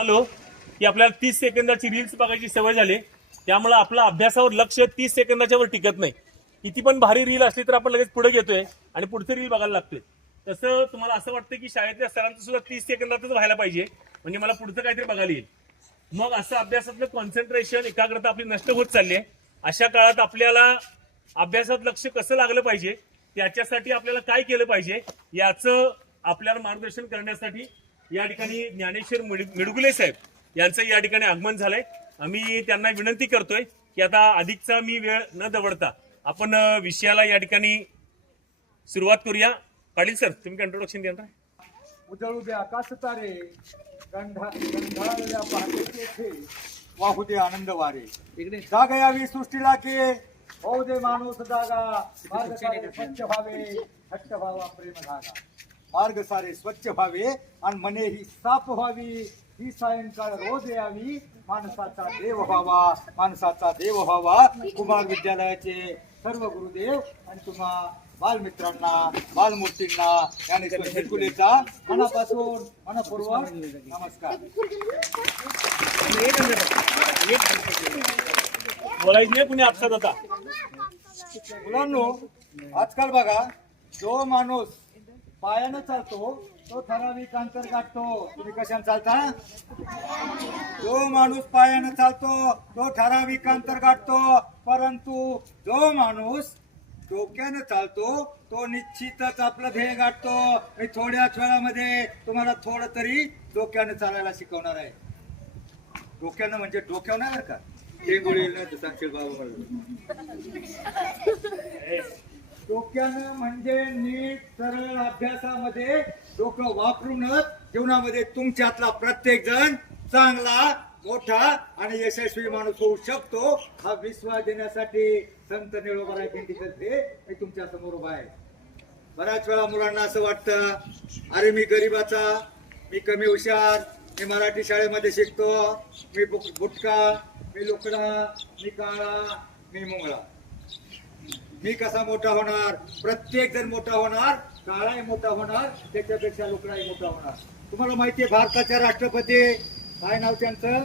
आलो की आपल्याला 30 सेकंदाची रील्स बघायची सवय झाली, त्यामुळे आपलं अभ्यासावर लक्ष 30 सेकंदाच्या वर टिकत नाही. किती पण भारी रील असली तर आपण लगेच पुढे घेतोय आणि पुढचं रील बघायला लागतोय. तसं तुम्हाला असं वाटतं की शाळेतल्या सरांचं सुद्धा 30 सेकंदातच व्हायला पाहिजे, म्हणजे मला पुढचं काहीतरी बघायला येईल. मग असं अभ्यासातलं कॉन्सन्ट्रेशन, एकाग्रता आपली नष्ट होत चालली आहे. अशा काळात आपल्याला अभ्यासात लक्ष कसं लागलं पाहिजे, त्याच्यासाठी आपल्याला काय केलं पाहिजे याचं आपल्याला मार्गदर्शन करण्यासाठी या ठिकाणी ज्ञानेश्वर मिडगुले साहेब यांचं या ठिकाणी आगमन झालंय. आम्ही त्यांना विनंती करतोय की आता अधिकचा मी वेळ न दवडता आपण विषयाला या ठिकाणी सुरुवात करूया. पाटील सर, तुम्ही इंट्रोडक्शन द्या. उजळू दे आकाश तारे, गंधाळल्या पहाटेचे वाहू दे आनंद वारे. जागा यावी सृष्टीला की होऊ दे माणूस जागा. मार्ग सारे स्वच्छ व्हावे, हट्ट व्हावा प्रेम धागा. मार्ग सारे स्वच्छ व्हावे आणि मने ही साफ व्हावी. ही सायंकाळ रोज यावी, माणसाचा देव व्हावा, माणसाचा देव व्हावा. कुमार विद्यालयाचे सर्व गुरुदेव आणि तुम्हा बालमित्रांना, बालमूर्तींना ज्ञानेश्वर मिडगुलेचा मनापासून मनपूर्वक नमस्कार. बोलायचं नाही कुणी आपसात आता. मुलांनो, आजकाल बघा, जो माणूस पायानं चालतो तो ठराविक अंतर गाठतो. तुम्ही कशाने चालता? जो माणूस पायानं चालतो तो ठराविक अंतर गाठतो, परंतु जो माणूस डोक्यानं चालतो तो निश्चितच आपलं ध्येय गाठतो. मी थोड्याच वेळामध्ये तुम्हाला थोडं तरी डोक्यानं चालायला शिकवणार आहे. डोक्यानं म्हणजे डोक्यावर नाही बरं का, डोक्यानं म्हणजे नीट सरळ अभ्यासामध्ये डोकं वापरूनच जीवनामध्ये तुमच्यातला प्रत्येक जण चांगला, मोठा आणि यशस्वी माणूस होऊ शकतो. हा विश्वास देण्यासाठी संत निळोबाराय पिंटीतर्फे मी तुमच्या समोर उभा आहे. बऱ्याच वेळा मुलांना असं वाटतं, अरे मी गरीबाचा, मी कमी हुशार, मी मराठी शाळेमध्ये शिकतो, मी बुटका, मी लुकडा, मी काळा, मी मुंगळा, मी कसा मोठा होणार? प्रत्येक जण मोठा होणार, काळाही मोठा होणार, त्याच्यापेक्षा लुकडाही मोठा होणार. तुम्हाला माहितीये भारताच्या राष्ट्रपती काय नाव त्यांचं?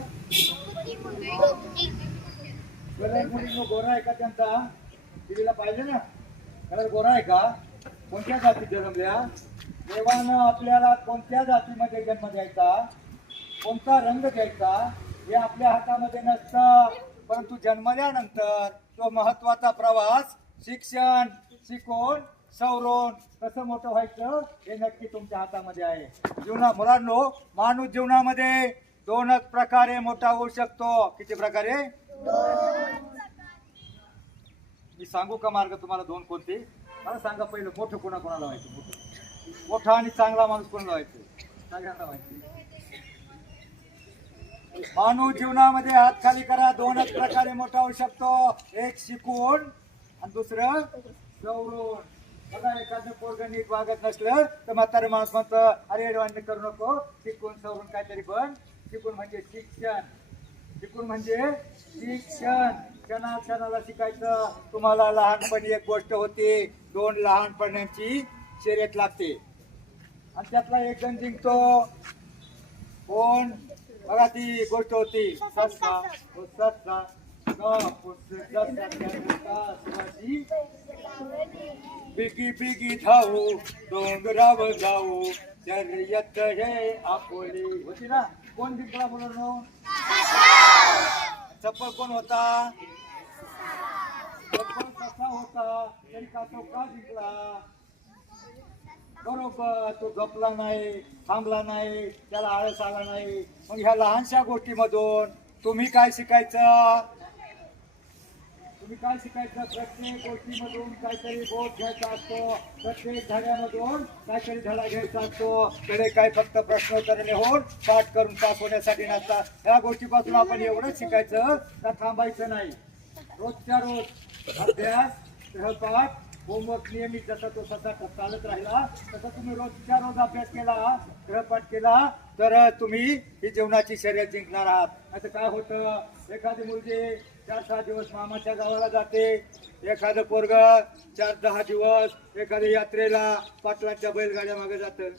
गोरा आहे का त्यांचा? टीव्हीला पाहिजे ना, कलर गोरा आहे का? कोणत्या जातीत जन्मल्या? देवानं आपल्याला कोणत्या जातीमध्ये जन्म द्यायचा, कोणता रंग द्यायचा हे आपल्या हातामध्ये नसतं, परंतु जन्मल्यानंतर तो महत्वाचा प्रवास शिक्षण शिकून सवरून कसं मोठं व्हायचं हे नक्की तुमच्या हातामध्ये आहे. मुलांनो, माणूस जीवनामध्ये दोनच प्रकारे मोठा होऊ शकतो. किती प्रकारे? मी सांगू का मार्ग तुम्हाला दोन कोणते? मला सांगा. पहिलं, मोठं कोणाला व्हायचं? मोठा आणि चांगला माणूस कोणाला व्हायचं? सगळ्यांना व्हायचं. माणूस जीवनामध्ये हात खाली करा. दोनच प्रकारे मोठा होऊ शकतो, एक शिकून आणि दुसरं सवरून. बघा, एखादं पोरगं नीट वागत नसलं तर म्हातारे माणूस म्हणतं, अरे एडवाणी करू नको, शिकून सवरून काहीतरी बन. शिकून म्हणजे शिक्षण, शिकून म्हणजे शिक्षण. क्षणाला शिकायचं. तुम्हाला लहानपणी एक गोष्ट होती, दोन लहानपणाची शर्यत लागते आणि त्यातला एक जण जिंकतो. कोण? बघा, ती गोष्ट होती, ससा बिगी बिगी धावू, डोंगरावर जाऊ, शर्यत हे आपोली होती ना. कोण जिंकला मुलांनो? चप्पल कोण होता? चप्पल कसा होता तरी का तो का जिंकला? बरोबर, तो झोपला नाही, थांबला नाही, त्याला आळस आला नाही. मग ह्या लहानशा गोष्टीमधून तुम्ही काय शिकायचं? प्रत्येक गोष्टीमधून काहीतरी बोध घ्यायचा असतो. प्रत्येक धड्यामधून काहीतरी धडा घ्यायचा असतो. कडे काय फक्त प्रश्नोत्तरणे होऊन पाठ करून पास होण्यासाठी नसतात. या गोष्टीपासून आपण एवढंच शिकायचं का थांबायचं नाही. रोजच्या रोज अभ्यास, सहपाठ, होमवर्क नियमित जसा तो तसा चालत राहिला, तसा तुम्ही रोजच्या रोज अभ्यास केला, गृहपाठ केला, तर तुम्ही ही जीवनाची शर्यत जिंकणार आहात. आता काय होतं, एखादी मुलगी 4-6 दिवस मामाच्या गावाला जाते, एखादं पोरग 4-10 दिवस एखाद्या यात्रेला पाटलांच्या बैलगाड्या मागे जातं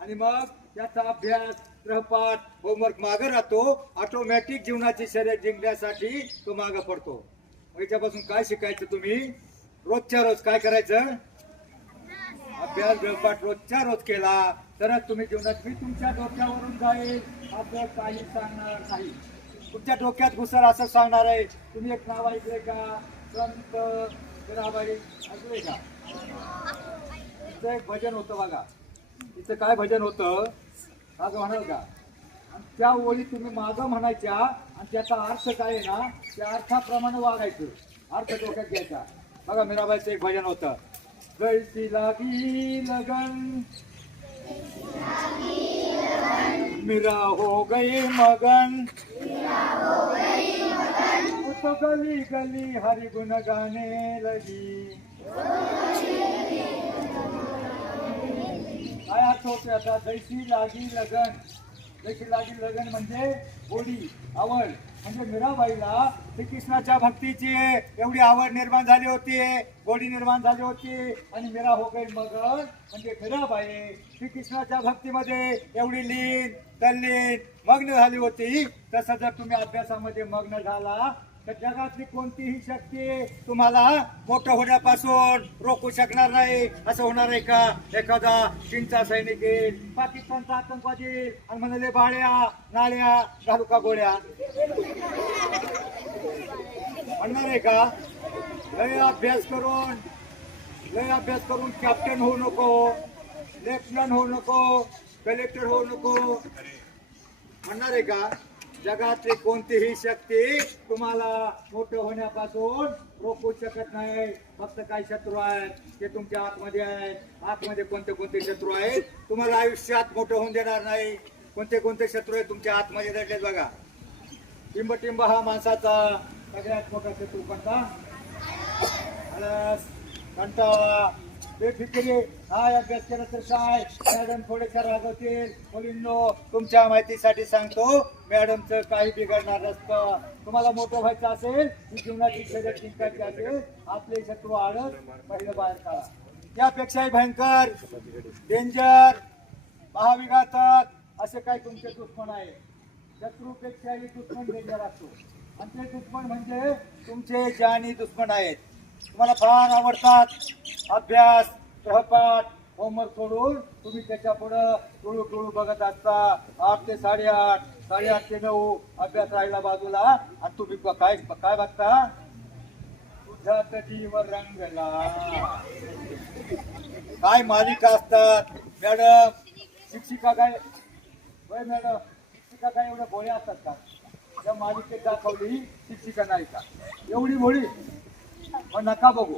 आणि मग त्याचा अभ्यास गृहपाठ होमवर्क मागे राहतो. ऑटोमॅटिक जीवनाची शर्यत जिंकण्यासाठी तो मागे पडतो. मग याच्यापासून काय शिकायचं तुम्ही? रोजच्या रोज काय करायचं? अभ्यास गृहपाठ रोजच्या रोज केला तरच तुम्ही जीवनात, मी तुमच्या डोक्यावरून जाईल असं काही सांगणार नाही. तुमच्या डोक्यात घुसर असं सांगणार आहे. तुम्ही एक नाव ऐकले का? संत मीराबाई ऐकले का? तिचं एक भजन होतं बघा. तिचं काय भजन होतं मागं म्हणाल का? आणि त्या ओळी तुम्ही मागं म्हणायच्या आणि त्याचा अर्थ काय आहे ना, त्या अर्थाप्रमाणे वागायचं. अर्थ डोक्यात घ्यायचा. बघा मीराबाईचं एक भजन होतं. जैसी लागी लगन मीरा हो गई मगन, तो गली गली हरि गुण गाने लगी. काय अर्थ होते आता? जैसी लागी लगन. जैसी लागी लगन म्हणजे गोडी, आवड. म्हणजे मीराबाईला श्रीकृष्णाच्या भक्तीची एवढी आवड निर्माण झाली होती, गोडी निर्माण झाली होती. आणि मीरा हो गई मगन म्हणजे मीराबाई श्रीकृष्णाच्या भक्तीमध्ये एवढी लीन तल्लीन मग्न झाली होती. तसं जर तुम्ही अभ्यासामध्ये मग्न झाला तर जगातली कोणतीही शक्ती तुम्हाला मोठं होण्यापासून रोखू शकणार नाही. असं होणार आहे का? एखादा चीनचा सैनिक येईल, पाकिस्तानचा आतंकवादी आणि म्हणाले बाळ्या नाळ्या घालू का गोळ्या, म्हणणार आहे का? लय अभ्यास करून कॅप्टन होऊ नको, लेफ्टनंट होऊ नको, कलेक्टर होऊ नको, म्हणणार आहे का? जगातली कोणतीही शक्ती तुम्हाला मोठं होण्यापासून रोखू शकत नाही. फक्त काही शत्रू आहेत ते तुमच्या आतमध्ये आहेत. आतमध्ये कोणते कोणते शत्रू आहेत तुम्हाला आयुष्यात मोठं होऊन देणार नाही. कोणते कोणते शत्रू आहेत तुमच्या आतमध्ये दडलेत बघा. टिंब हा माणसाचा सगळ्यात मोठा शत्रू. कोणता? आळस, कंटाळा, बेफिकिरी. काय अभ्यास केला तर काय मॅडम थोडेशा रागवतील. मुलींनो तुमच्या माहितीसाठी सांगतो, मॅडमचं काही बिघडणार नसतं. तुम्हाला मोठं व्हायचं असेल, ही जीवनाची शर्यत जिंकायची असेल, आपले शत्रू आळस पहिलं बाहेर काढा. त्यापेक्षाही भयंकर डेंजर महाविघातक असे काही तुमचे दुश्मन आहे. शत्रूपेक्षाही दुश्मन डेंजर असतो. आणि ते दुश्मन म्हणजे तुमचे जानी दुश्मन आहेत. तुम्हाला फार आवडतात अभ्यास गृहपाठ होमवर्क सोडून तुम्ही त्याच्या पुढं टुळू बघत असता. 8 ते 8:30, 8:30 ते 9 अभ्यास राहिला बाजूला. आणि तुम्ही काय काय बघता? तुझ्या तटीवर रंगला. काय मालिका असतात. मॅडम शिक्षिका काय मॅडम शिक्षिका काय एवढ्या भोळ्या असतात का? त्या मालिकेत दाखवली शिक्षिका नाही का एवढी भोळी? पण नका बघू.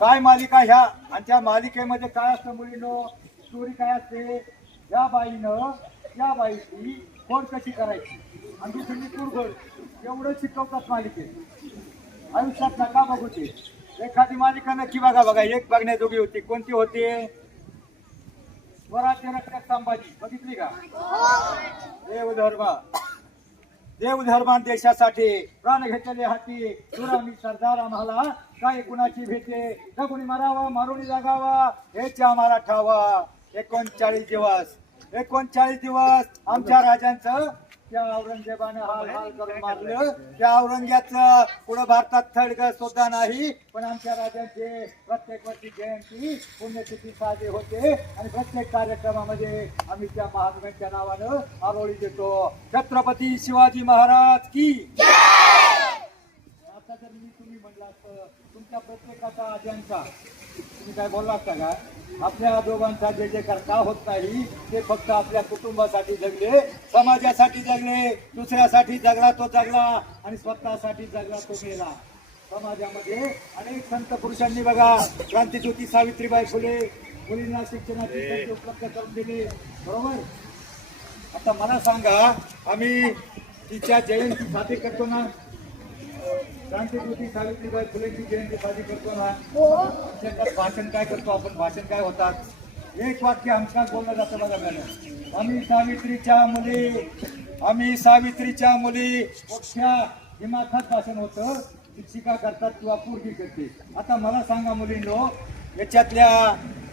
काय मालिका ह्या, आणि त्या मालिकेमध्ये काय असतं मुलींनो? स्टोरी काय असते? या बाईनं त्या बाईची खोड कशी करायची आणि दुसरी कुरघोड, एवढं शिकवतात मालिकेत. आयुष्यात नका बघू ते. एखादी मालिका नक्की बघा. एक बघण्याजोगी होती. कोणती होती? स्वराज्य रक्षक संभाजी. बघितली का? देवधर्मान देशासाठी प्राण घेतलेले हाती दुरामी सरदार आम्हाला काय कुणाची भेटे न कुणी मारावा मारुणी जागावा हेच आम्हाला ठावा. 39 दिवस आमच्या राजांचं त्या औरंगजेबानं हाल करून मारलं. त्या औरंग्याचं पुढं भारतात थडग सुद्धा नाही. पण आमच्या राजांचे प्रत्येक वर्षी जयंती पुण्यतिथी साजरे होते आणि प्रत्येक कार्यक्रमामध्ये आम्ही त्या महात्म्यांच्या नावानं आरोळी देतो. छत्रपती शिवाजी महाराज की. आता जर तुम्ही म्हणलं असतं तुमच्या प्रत्येकाचा आज्यांचा तुम्ही काय बोलला असता का? आपल्या आजोबांचा जे जे का होत नाही ते फक्त आपल्या कुटुंबासाठी जगले, समाजासाठी जगले, दुसऱ्यासाठी जगला तो जगला आणि स्वतःसाठी जगला तो गेला. समाजामध्ये अनेक संत पुरुषांनी बघा क्रांतिज्योती सावित्रीबाई फुले मुलींना शिक्षणाची संधी उपलब्ध करून दिली. बरोबर. आता मला सांगा, आम्ही तिच्या जयंती साजरी करतो ना, क्रांतिज्योती सावित्रीबाई फुलेंची जयंती साजरी करतो ना, त्याच्यात भाषण काय करतो आपण? भाषण काय होतात? एक वाक्य हमखास बोललं जातं बघा मॅडम. आम्ही सावित्रीच्या मुली मोठ्या दिमाखात भाषण होतं. शिक्षिका करतात किंवा पोरगी करते. आता मला सांगा मुलींनो, याच्यातल्या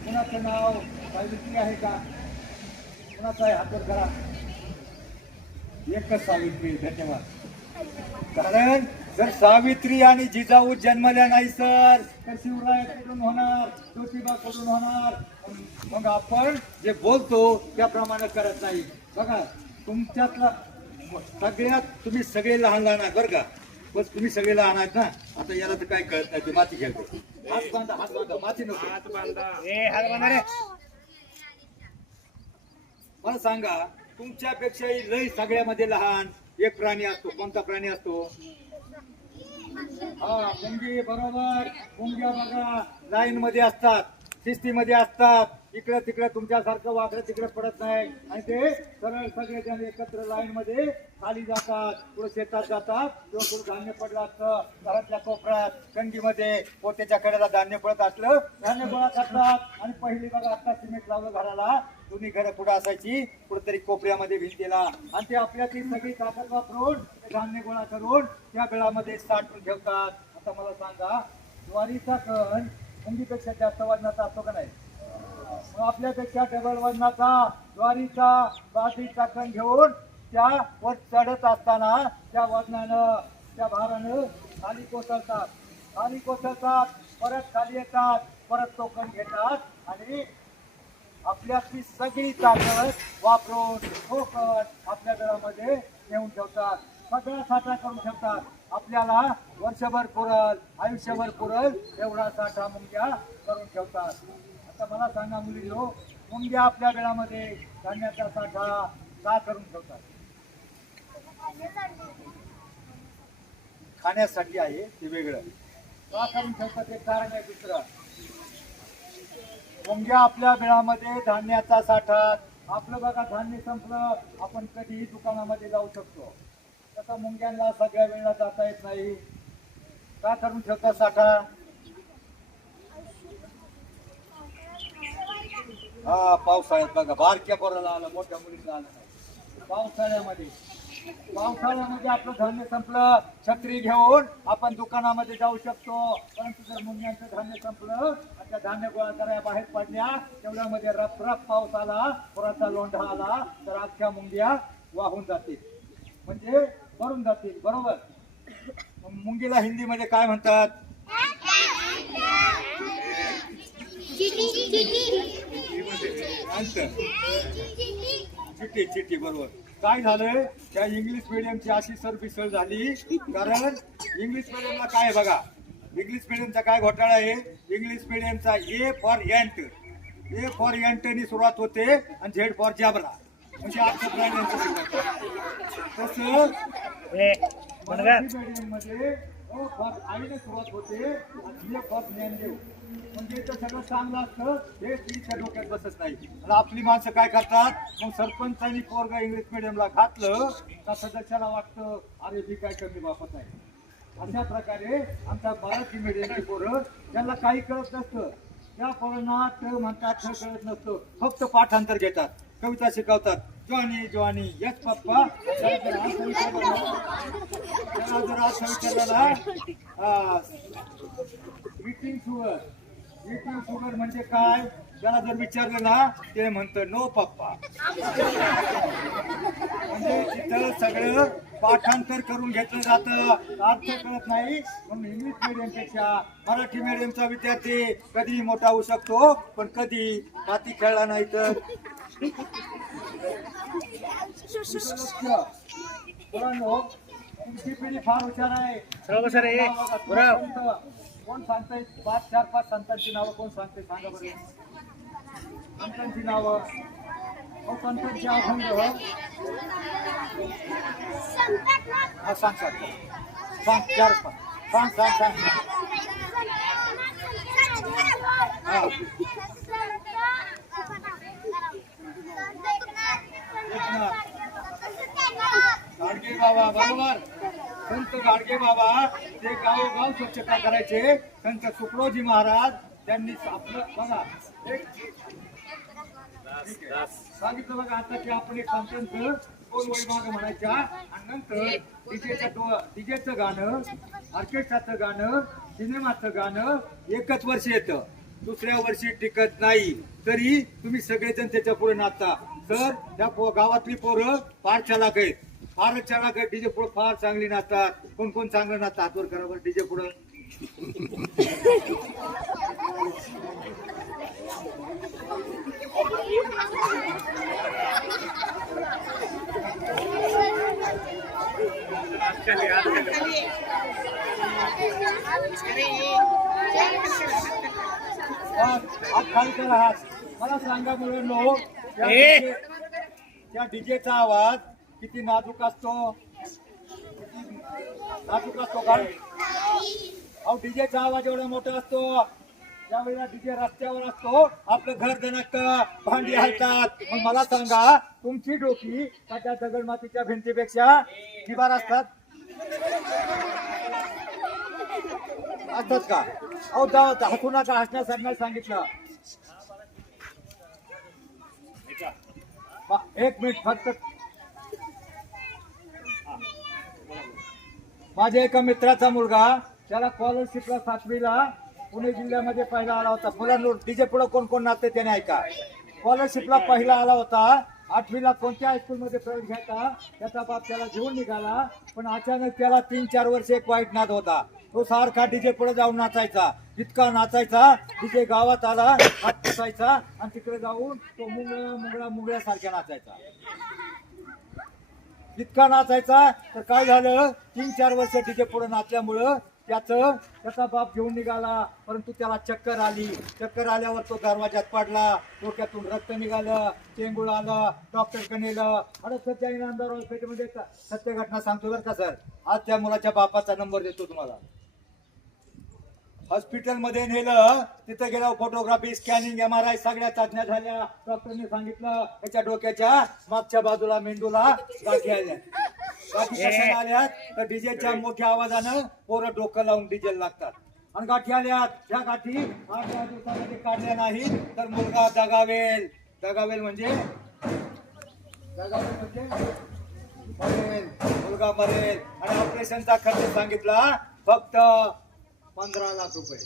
कुणाचं नाव सावित्री आहे का? कुणाचा आहे हातवर करा. एकच सावित्री. धन्यवाद. कारण जर सावित्री आणि जिजाऊ जन्मल्या नाही सर तर शिवराय कुठून होणार, ज्योतिबा कुठून होणार. मग आपण जे बोलतो त्याप्रमाणे करत नाही. बघा तुमच्यातला सगळ्यात तुम्ही सगळे लहान लहान आहात बरं का. बस तुम्ही सगळे लहान आहात ना. आता याला तर काय कळत नाही, ते माती खेळतो. हात बांधा, हात बांधा, माती नको. हात बांधा. मला सांगा तुमच्यापेक्षाही लय सगळ्यामध्ये लहान एक प्राणी असतो. कोणता प्राणी असतो? हा मुंगी. बरोबर. मुंग्या बघा लाईन मध्ये असतात, शिस्तीमध्ये असतात. इकडे तिकडे तुमच्यासारखं वाकडं तिकडे पडत नाही आणि ते सरळ सगळे जण एकत्र लाईन मध्ये खाली जातात. पुढे शेतात जातात किंवा पुढे धान्य पडलं असतं घरातल्या कोपऱ्यात कणगीमध्ये पोत्याच्या कडेला धान्य पडत असलं धान्य गोळा करतात. आणि पहिली बघा आता सिमेंट लावलं घराला, दोन्ही घरं पुढे असायची कुठेतरी कोपऱ्यामध्ये भिंतीला, आणि ते आपल्या ती सगळी ताकद वापरून ते धान्य गोळा करून त्या बेळामध्ये साठवून ठेवतात. आता मला सांगा ज्वारीचा कण मुंगीपेक्षा जास्त वजनाचा असतो का नाही? आपल्यापेक्षा डबल वजनाचा ज्वारीचा बाजरीचा कण घेऊन त्या वर चढत असताना त्या वजनानं त्या भारानं खाली कोसळतात. खाली कोसळतात, परत खाली येतात, परत तो कण घेतात आणि आपल्यातली सगळी ताकद वापरून तो कण आपल्या घरामध्ये नेऊन ठेवतात. सगळा साठा करून ठेवतात. आपल्याला वर्षभर पुरल, आयुष्यभर पुरल एवढा साठा मुंग्या करून ठेवतात. आता मला सांगा मुलींनो, मुंग्या आपल्या वेळामध्ये धान्याचा साठा का करून ठेवतात? खाण्यासाठी आहे ते वेगळं. का करून ठेवतात एक कारण आहे दुसरं. मुंग्या आपल्या वेळामध्ये धान्याचा साठा, आपलं बघा धान्य संपलं आपण कधीही दुकानामध्ये जाऊ शकतो. तसं मुंग्यांना सगळ्या वेळेला जाता येत नाही. का करून ठेवतात साठा? हा पावसाळ्यात बघा बारक्या पोराला आलं, मोठ्या मुलीला आलं नाही. पावसाळ्यामध्ये आपलं धान्य संपलं, छत्री घेऊन आपण दुकानामध्ये जाऊ शकतो. परंतु जर मुंग्यांचं धान्य संपलं आणि त्या धान्य गोळा करायला बाहेर पडल्या तेवढ्यामध्ये रफ रफ पाऊस आला, पुराचा लोंढा आला तर अख्ख्या मुंग्या वाहून जातील, म्हणजे भरून जातील. बरोबर. मुंगीला हिंदीमध्ये काय म्हणतात? चिट्टी. चिट्टी. बरोबर. काय झालंय त्या इंग्लिश मिडियमची अशी सरपिसळ झाली. कारण इंग्लिश मिडियमला काय आहे बघा, इंग्लिश मिडियमचा काय घोटाळा आहे. इंग्लिश मिडियमचा ए फॉर एंट, ए फॉर एंटनी सुरुवात होते आणि झेड फॉर जॅबरा, म्हणजे अक्षर तसं मराठी मीडियम मध्ये ओ फॉर आईने सुरुवात होते आणि ए फॉर ज्ञानदेव, म्हणजे ते सगळं चांगलं असतं हे तिच्या डोक्यात बसत नाही. आणि आपली माणसं काय करतात, मग सरपंचांनी पोरगा इंग्लिश मिडियमला घातलं तर सदस्याला वाटतं अरे मी काय कमी बापत आहे. अशा प्रकारे आमच्या मराठी मीडियमची पोरं त्यांना काही कळत नसतं. त्या पोरांना त म्हणतात थ कळत नसतं, फक्त पाठांतर घेतात, कविता शिकवतात. ज्वानी ज्वानी यस पप्पा. जर असं विचारला इटिंग शुगर, इटिंग शुगर म्हणजे काय त्याला जर विचारलं ना ते म्हणतं नो पप्पा. म्हणजे तिथं सगळं पाठांतर करून घेतलं जातं, अर्थ कळत नाही. म्हणून इंग्लिश मिडियमपेक्षा मराठी मिडियमचा विद्यार्थी कधी मोठा होऊ शकतो, पण कधी माती खेळला नाही तर. तुमची पिढी फार हुशार आहे. कोण सांगताय 5-4-5 संतांची नावं कोण सांगते सांगा बरं. संतांची नावं संतांची अभंग सांग सांग सांग 4-5 सांग सांग सांग. गाडगे बाबा. बरोबर. संत गाडगे बाबा ते गावोगाव स्वच्छता करायचे. संत तुकडोजी महाराज त्यांनी आपलं बघा एक सांगितलं बघा आता की आपण एक संतांचं दोन वैभाग म्हणायच्या आणि नंतर डीजेचं गाणं, ऑर्केस्ट्राचं गाणं, सिनेमाचं गाणं एकच वर्षी येतं, दुसऱ्या वर्षी टिकत नाही. तरी तुम्ही सगळेजण त्याच्या पुढे नाचता. तर त्या गावातली पोरं फार चालाक आहेत, फारच चालाक आहेत. डीजे पुढे फार चांगली नाचतात. कोण कोण चांगलं नाचतात हातवर करा बरं डीजे पुढं. हात खाली करा हात. मला सांगा मुलांनो, त्या डीजेचा आवाज किती नाजूक असतो, नाजूक असतो का? अहो डीजेचा आवाज एवढा मोठा असतो. ज्यावेळेला डीजे रस्त्यावर असतो आपलं घर दणकतं, भांडी हलतात. मग मला सांगा तुमची डोकी त्या दगडमातीच्या भिंतीपेक्षा किबार असतात असतात का? अहो हसू नका, हसण्यासाठी सांगितलं. एक मिनिट फक्त. माझ्या एका मित्राचा मुलगा त्याला स्कॉलरशिपला 7वीला पुणे जिल्ह्यामध्ये पहिला आला होता. मुलांनो डीजे पुढे कोण कोण नाचते त्याने ऐका. स्कॉलरशिपला पहिला आला होता. 8वीला कोणत्या हायस्कूलमध्ये प्रवेश घ्यायचा त्याचा बाप त्याला घेऊन निघाला. पण अचानक त्याला 3-4 वर्ष एक वाईट नाद होता. तो सारखा डीजे पुढे जाऊन नाचायचा, इतका नाचायचा डीजे गावात आला हात पुसायचा आणि तिकडे जाऊन तो मुंगळ्या सारख्या नाचायचा. इतका नाचायचा तर काय झालं, 3-4 वर्ष डीजे पुढे नाचल्यामुळं त्याचा बाप घेऊन निघाला. परंतु त्याला चक्कर आली. चक्कर आल्यावर तो दरवाज्यात पडला, डोक्यातून रक्त निघालं, चेंगूळ आलं, डॉक्टरकडे नेलं. सध्या इनामदार हॉस्पिटलमध्ये सत्य घटना सांगतो बरं का सर. आज त्या मुलाच्या बापाचा नंबर देतो तुम्हाला. हॉस्पिटलमध्ये नेलं, तिथं गेलं, फोटोग्राफी, स्कॅनिंग, MRI सगळ्या चाचण्या झाल्या. डॉक्टरने सांगितलं त्याच्या डोक्याच्या मागच्या बाजूला मेंदूला गाठी आल्या. गाठी कशाने आल्यात तर डीजेच्या मोठ्या आवाजानं पोरं डोकं लावून डीजेल लागतात आणि गाठी आल्यात. त्या गाठी 8-10 दिवसामध्ये काढल्या नाही तर मुलगा दगावेल. दगावेल म्हणजे मरेल, मुलगा मरेल. आणि ऑपरेशनचा खर्च सांगितला फक्त 15 लाख रुपये.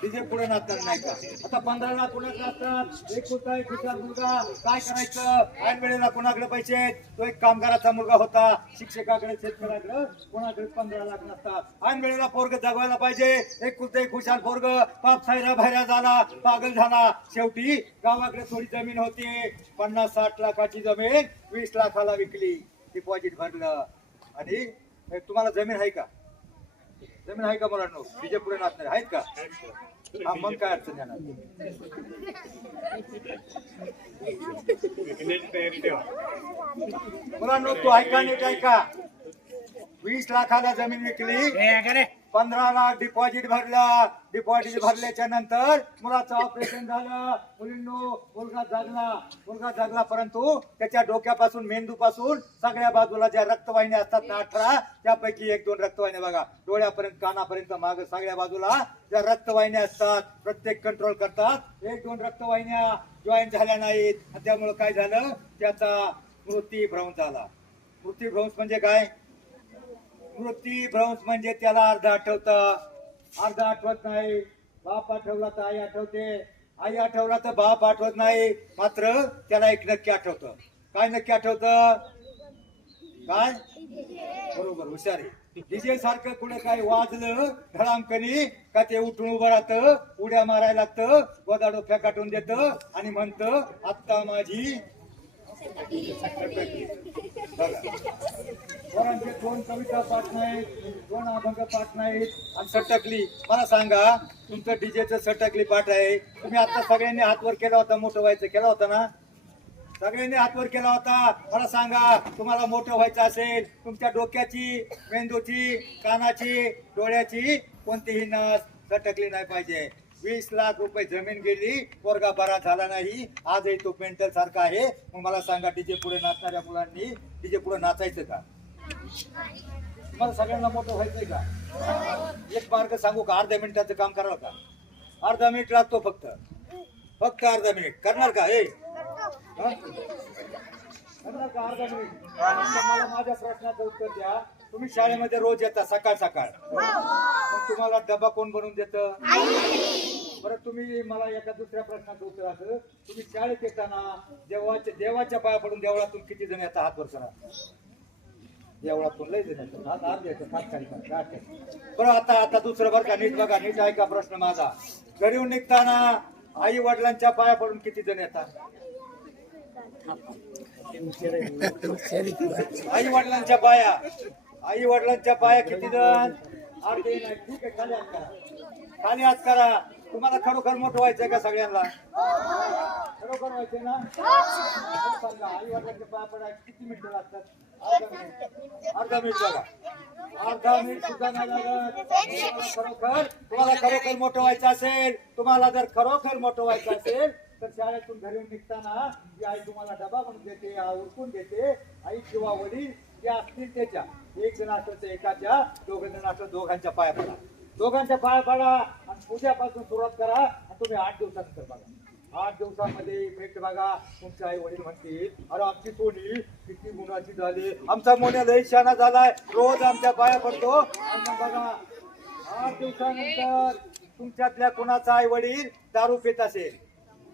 डीजे पुढे नाचणार नाही का? आता 15 लाख पुण्यात नाचतात. एक खुशाल मुलगा काय करायचं, ऐन वेळेला कोणाकडे पैसे. तो एक कामगाराचा मुलगा होता, शिक्षकाकडे, शेतकऱ्याकडे, कोणाकडे 15 लाख नसतात. ऐन वेळेला पोरग जगवायला पाहिजे. एक खुशाल पोरग पाप सायरा बाहेर झाला, पागल झाला. शेवटी गावाकडे थोडी जमीन होती, 50-60 लाखाची जमीन 20 लाखाला विकली. डिपॉझिट भरलं. आणि तुम्हाला जमीन आहे का? जमीन आहे का मुलांनो? डीजे पुढे नाचणार आहेत का? हा मग काय अडचण येणार. मुलांनो तो ऐका, नीट ऐका. 20 लाखाला जमीन विकली, 15 लाख डिपॉझिट भरलं. डिपॉझिट भरल्याच्या नंतर मुलाचं ऑपरेशन झालं. मुलींनो मुलगा जगला परंतु त्याच्या डोक्यापासून, मेंदूपासून सगळ्या बाजूला ज्या रक्तवाहिन्या असतात ना 18, त्यापैकी 1-2 रक्तवाहिन्या बघा, डोळ्यापर्यंत, कानापर्यंत, माग सगळ्या बाजूला ज्या रक्तवाहिन्या असतात प्रत्येक कंट्रोल करतात. 1-2 रक्तवाहिन्या जॉईन झाल्या नाहीत. त्यामुळे काय झालं, त्याचा मृत्यूभ्रंश झाला. मृत्यूभ्रंश म्हणजे काय? मृत्यूभ्रंश म्हणजे त्याला अर्ध आठवतं, अर्ध आठवत नाही. बाप आठवला तर आई आठवते, आई आठवला तर बाप आठवत नाही. मात्र त्याला एक नक्की आठवतं. काय नक्की आठवतं? काय? बरोबर, हुशार आहे. डीजे सारखं कुठे काय वाजलं धडामकनी का ते उठून उभं राहतं, उड्या मारायला लागतं, गोदा डोक्या काटून देतं आणि म्हणतं आत्ता माझी. पोरांचे 2 कविता पाठ नाहीत, 2 अभंग पाठ नाहीत आणि सटकली. मला सांगा तुमचं डीजेचं सटकली पाठ आहे. तुम्ही आता सगळ्यांनी हातवर केला होता, मोठं व्हायचं केला होता ना? सगळ्यांनी हातवर केला होता. मला सांगा तुम्हाला मोठं व्हायचं असेल, तुमच्या डोक्याची, मेंदूची, कानाची, डोळ्याची कोणतीही नस सटकली नाही पाहिजे. 20 लाख रुपये जमीन गेली, पोरगा बरा झाला नाही, आजही तो मेंटल सारखा आहे. मग मला सांगा डीजे पुढे नाचणाऱ्या मुलांनी डीजे पुढे नाचायचं का? मला सगळ्यांना मोठं व्हायचंय का? एक मार्ग सांगू का? अर्ध्या मिनिटाचं काम करावं का? अर्धा मिनिट लागतो फक्त अर्धा मिनिट. करणार का? करणार का अर्धा मिनिट? मला माझ्या प्रश्नाचं उत्तर द्या. तुम्ही शाळेमध्ये रोज येता सकाळ, मग तुम्हाला डबा कोण बनवून देतं? बरं तुम्ही मला एका दुसऱ्या प्रश्नाचं उत्तर असं, तुम्ही शाळेत येताना देवाच्या पाया पडून देवळातून किती जण येतात? हात वर करा. देवळातून लय जण येतात. हात आत घ्यायचं, हात खाली करा, हात खाली. बरं आता दुसरं बरं का, नीट बघा, नीट ऐका प्रश्न माझा. घरीहून निघताना आई वडिलांच्या पाया पडून किती जण येतात? आई वडिलांच्या पाया किती जण? अर्धे नाही. ठीक आहे, खाली हात करा, खाली हात करा. तुम्हाला खरोखर मोठं व्हायचंय का सगळ्यांना? खरोखर व्हायचंय ना? सांगा, आई वडिलांच्या पाया पडायला किती मिनिटं लागतात? अर्धा मिनिट बघा, अर्धा मिनिट सुद्धा नाही लागत. तुम्हाला खरोखर मोठं व्हायचं असेल, तुम्हाला जर खरोखर मोठं व्हायचं असेल तर शाळेतून घरी निघताना जी आई तुम्हाला डबा बनवून देते, उरकून देते, आई किंवा वडील जे असतील त्याच्या, एक जण असलं तर एकाच्या, दोघ जण असलं दोघांच्या पाया पडा. दोघांच्या पाया पडा आणि पूजापासून सुरुवात करा. आणि तुम्ही 8 दिवसानंतर बघा, 8 दिवसामध्ये इफेक्ट बघा. तुमचे आई वडील म्हणतील, अरे आमची सोनी किती गुणाची झाली, आमचा मोन्या लय शहाणा झालाय, रोज आमच्या पाया पडतो. आणि मग बघा 8 दिवसानंतर तुमच्यातल्या कुणाचा आई वडील दारू पित असेल,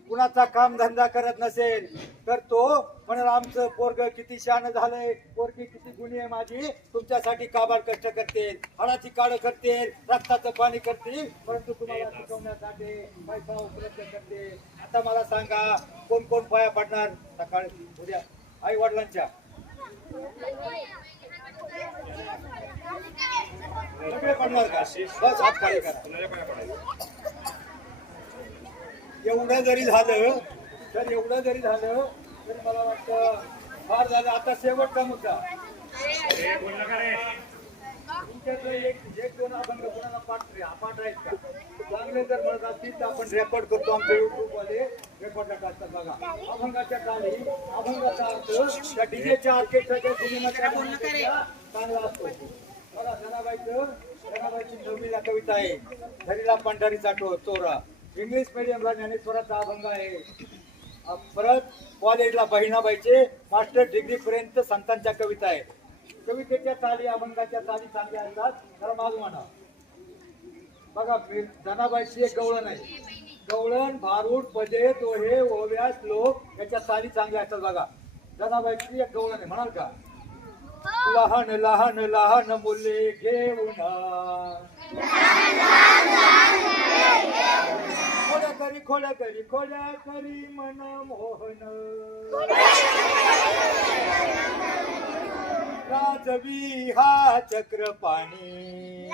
कुणाचा काम धंदा करत नसेल, तर तो म्हणाल आमचं पोरग किती शहाणं झालंय, पोरगी किती गुणी आहे माझी, तुमच्यासाठी काबाड कष्ट करतील, हाडाची काळं करतील, रक्ताचं पाणी करतील, परंतु तुम्हाला शिकवण्यासाठी पैसा उपलब्ध करते. आता मला सांगा, कोण कोण पाया पडणार सकाळी उद्या आई वडिलांच्या? सगळे पडणार का? बस हात खाली करा. एवढं जरी झालं तरी मला वाटतं फार झालं. आता शेवटचा मुद्दा, तुमच्यातलं एक दोन अभंग कोणाला पाठ आहेत का? चांगले जर म्हणत असतील तर आपण रेकॉर्ड करतो, आमचे युट्यूब वाले रेकॉर्डला टाकतात. बघा, अभंगाच्या काळी अभंगाचा अर्थ त्या डीजेच्या ऑर्केस्ट्राच्या सिनेमाच्या चांगला असतो. बघा, जनाबाईची नवमीला कविता आहे, धरीला पंढरीचा चोरा. इंग्लिश मीडियमला ज्ञानेश्वराचा अभंग आहे. परत कॉलेजला बहिणाबाईचे मास्टर डिग्री पर्यंत संतांच्या कविता आहे. कवितेच्या चाली, अभंगाच्या चाली चांगल्या असतात, तर माझं म्हणा. बघा, जनाबाईची एक गवळण आहे, गवळण, भारूड, पदे, दोहे, ओव्या, श्लोक याच्या चाली चांगल्या असतात. बघा, जनाबाईची एक गवळण आहे, म्हणाल का? लहान लहान लहान मुले घेऊन खोड्या करी मन मोहन, राजवी हा चक्रपाणी,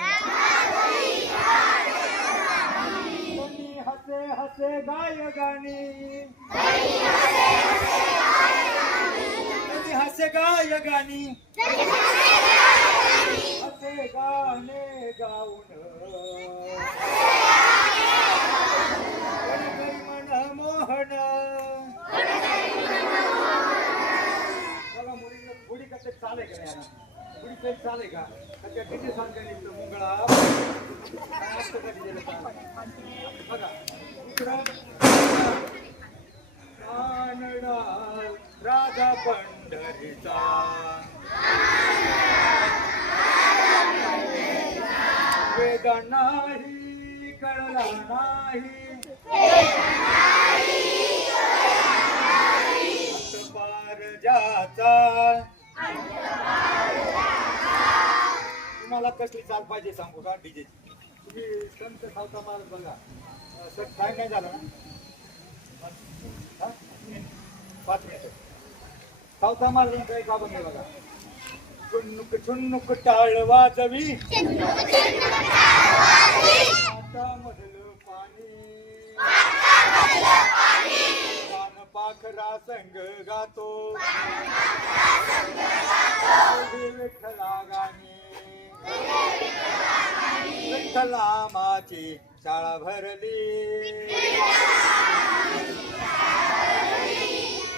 हसे हसे गाय गाणी, हसे गाय गाणी, हसे गाणे गाऊन मन मोहन. बघा, मुलींना गुढी कसं चाले का? नाही गुढी काही चाले का? त्या किती सांगते मुंगळा बघा. दुसरा राजा पंढरीचा, वेदा नाही कळला नाही, पार जाचा. तुम्हाला कसली चाल पाहिजे सांगू का? डीजे तुम्ही संत सावता मार बघा, टाइम नाही झाला ना, 5 मिनिट. सावता मार एक बाबा नाही बघा. छुन्नुक छुन्नुक टाळ वाजवी, आता मधलं पाणी, कान पाखरा संग गातो, विठ्ठला गाणी, विठ्ठला माची शाळा भरली,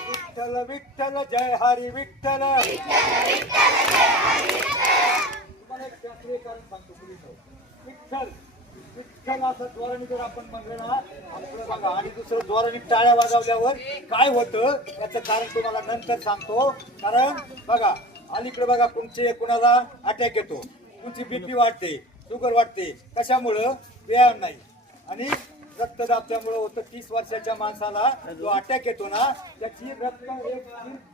विठ्ठल विठ्ठल जय हरी विठ्ठल. तुम्हाला एक शास्त्रीय कारण सांगतो, विठ्ठल विठ्ठल असं जोराने जर आपण म्हणलं ना, आपलं बघा. आणि दुसरं, जोराने टाळ्या वाजवल्यावर काय होतं याचं कारण तुम्हाला नंतर सांगतो. कारण बघा, अलीकडे बघा, कुणाला अटॅक येतो, तुमची बीपी वाढते, शुगर वाढते, कशामुळं? व्यायाम नाही. आणि रक्तदाबच्यामुळे होतं 30 वर्षाच्या माणसाला जो अटॅक येतो ना त्याची रक्त एक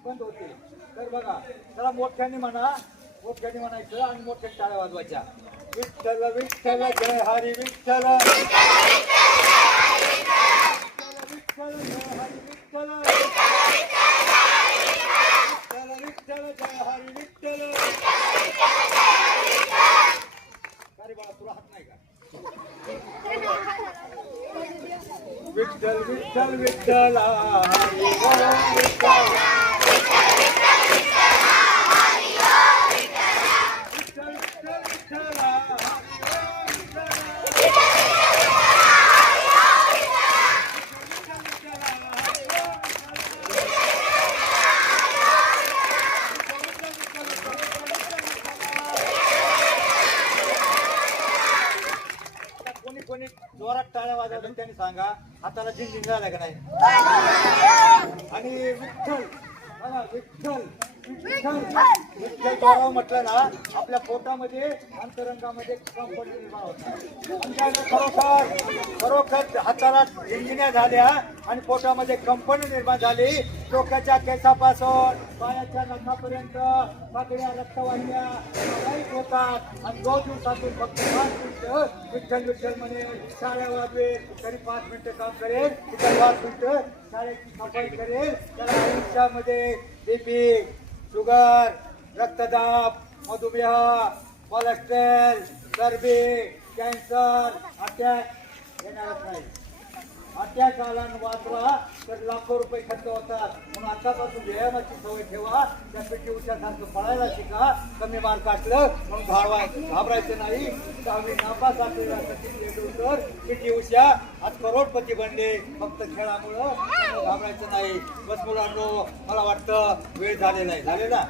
बंद होते. तर बघा त्याला मोठ्याने म्हणायचं आणि मोठ्या टाळ्या वाजवायच्या. विठ्ठल विठ्ठल जय हरी विठ्ठल, विठ्ठल जय हरी विठ्ठल, विठ्ठल विठ्ठल जय हरी विठ्ठल. अरे बाळा तुला हात नाही का? विठ्ठल विठ्ठल विठ्ठल हरी ओम विठ्ठल, विठ्ठल विठ्ठल विठ्ठल हरी ओम विठ्ठल, कोणी कोणी जोरात टाळ्या वाजवतात त्यांनी सांगा हाताला झिंझिंग झाला का नाही? आणि विठ्ठल बघा, विठ्ठल विठ्ठल विठ्ठल जोरावर म्हटलं ना आपल्या पोटामध्ये अंतरंगामध्ये कंपन निर्माण होतात. आणि काय खरोखर हाताला झिंजिण्या झाल्या आणि पोटामध्ये कंपन निर्माण झाली. डोक्याच्या केसापासून पायाच्या नखापर्यंत सगळ्या रक्तवाहिन्या प्रवाहित होतात. आणि 2 दिवसातून फक्त 5 मिनिटं विठ्ठल विठ्ठल म्हणे शाळा वाजवेल तरी 5 मिनिटं काम करेल, इतर 5 मिनिटं शाळेची सफाई करेल. त्याला आयुष्यामध्ये बीपी, शुगर, रक्तदाब, मधुमेह, कोलेस्ट्रॉल, चरबी, कॅन्सर, अटॅक येणारच नाही. अटॅक आला वाचवा तर लाखो रुपये खर्च होतात. म्हणून आतापासून व्यायामाची सवय ठेवा. त्या पिटी उशासारखं पळायला शिका. कमी मार्क असलं म्हणून घाबरायचं नाही. 10वी नापास असलेला सचिन तेंडुलकर, पिटी उषा आज करोडपती बनले फक्त खेळामुळं. घाबरायचं नाही. बस मुलांनो मला वाटतं वेळ झालेला आहे. झाले ना?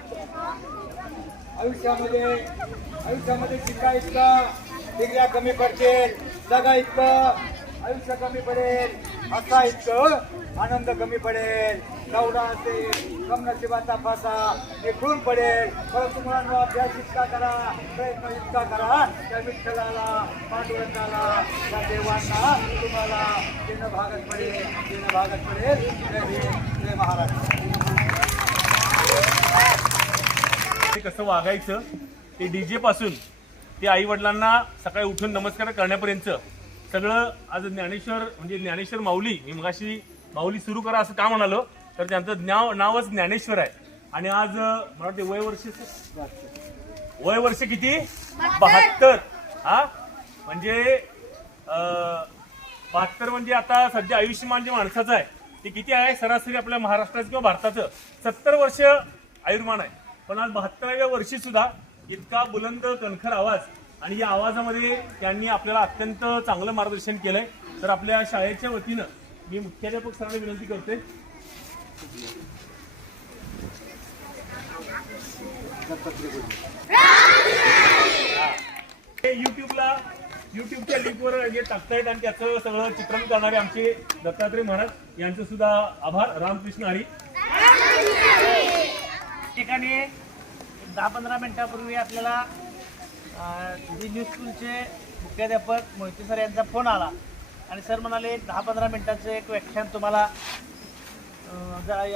आयुष्यामध्ये शिका इतका डिग्र्या कमी पडतील, जगा इतकं आयुष्य कमी पडेल, हसा इतकं आनंद कमी पडेल, दौडा असेल कमनशिबाचा फासा निघून पडेल. परंतु मुलांनो अभ्यास इतका करा, प्रयत्न इतका करा त्या विठ्ठलाला, पांडुरंगाला, त्या देवांना तुम्हाला देणं भागत पडेल. जय हिंद, जय महाराष्ट्र. कसं वागायचं ते डीजे पासून ते आई वडिलांना सकाळी उठून नमस्कार करण्यापर्यंत सगळं आज ज्ञानेश्वर माऊली, मी मगाशी माऊली सुरू करा असं का म्हणालो तर त्यांचं नावच ज्ञानेश्वर आहे. आणि आज मला वाटते वय वर्ष किती? 72. हा म्हणजे 72 म्हणजे आता सध्या आयुष्यमान जे माणसाचं आहे ते किती आहे? सरासरी आपल्या महाराष्ट्राचं किंवा भारताचं 70 वर्ष आयुर्मान आहे. पण आज 72व्या वर्षी सुद्धा इतका बुलंद कणखर आवाज आणि या आवाजामध्ये त्यांनी आपल्याला अत्यंत चांगलं मार्गदर्शन केलंय. तर आपल्या शाळेच्या वतीनं मी मुख्याध्यापक सरांना विनंती करते. युट्यूबच्या लिंकवर जे टाकतायत आणि त्याचं सगळं चित्रण करणारे आमचे दत्तात्रय महाराज यांचं सुद्धा आभार. रामकृष्ण हरी. ठिकाणी 10-15 मिनिटापूर्वी आपल्याला न्यूज स्कूलचे मुख्याध्यापक मोहिते सर यांचा फोन आला आणि सर म्हणाले 10-15 मिनिटाचं एक व्याख्यान तुम्हाला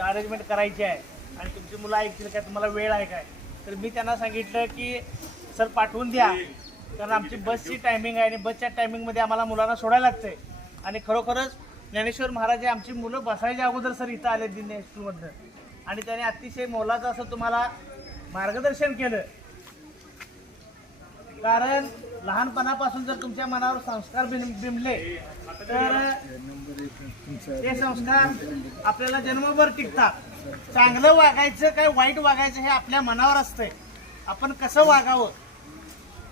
अरेंजमेंट करायची आहे आणि तुमची मुलं ऐकतील काय, तुम्हाला वेळ आहे काय? तर मी त्यांना सांगितलं की सर पाठवून द्या, कारण आमची बसची टायमिंग आहे आणि बसच्या टायमिंगमध्ये आम्हाला मुलांना सोडायला लागतंय. आणि खरोखरच ज्ञानेश्वर महाराज हे आमची मुलं बसायच्या अगोदर सर इथं आले दिने स्कूलमधनं आणि त्याने अतिशय मोलाचं असं तुम्हाला मार्गदर्शन केलं. कारण लहानपणापासून जर तुमच्या मनावर संस्कार बिंबले तर ते संस्कार आपल्याला जन्मभर टिकतात. चांगलं वागायचं काय वाईट वागायचं हे आपल्या मनावर असतंय. आपण कसं वागावं,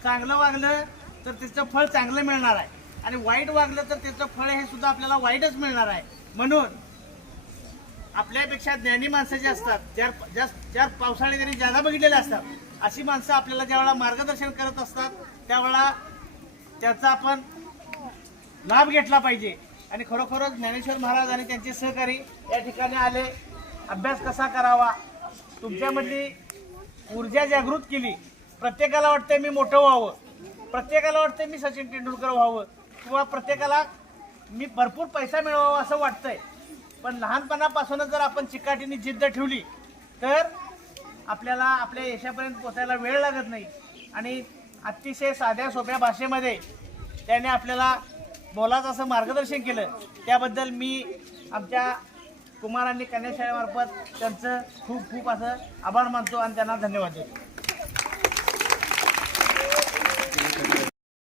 चांगलं वागलं तर त्याचं फळ चांगलं मिळणार आहे आणि वाईट वागलं तर त्याचं फळ हे सुद्धा आपल्याला वाईटच मिळणार आहे. म्हणून आपल्यापेक्षा ज्ञानी माणसं जे असतात, ज्या पावसाळे त्यांनी जादा बघितलेले असतात, अशी माणसं आपल्याला ज्यावेळेला मार्गदर्शन करत असतात त्यावेळेला त्याचा आपण लाभ घेतला पाहिजे. आणि खरोखरच ज्ञानेश्वर महाराज आणि त्यांचे सहकारी या ठिकाणी आले, अभ्यास कसा करावा, तुमच्यामधली ऊर्जा जागृत केली. प्रत्येकाला वाटतंय मी मोठं व्हावं, प्रत्येकाला वाटतंय मी सचिन तेंडुलकर व्हावं, किंवा प्रत्येकाला मी भरपूर पैसा मिळवावा असं वाटतंय, पण लहानपणापासूनच जर आपण चिकाटीने जिद्द ठेवली तर आपल्याला आपल्या यशापर्यंत पोचायला वेळ लागत नाही. आणि अतिशय साध्या सोप्या भाषेमध्ये त्याने आपल्याला मोलाचं असं मार्गदर्शन केलं, त्याबद्दल मी आमच्या कुमार आणि कन्या शाळेमार्फत त्यांचं खूप खूप असं आभार मानतो आणि त्यांना धन्यवाद देतो.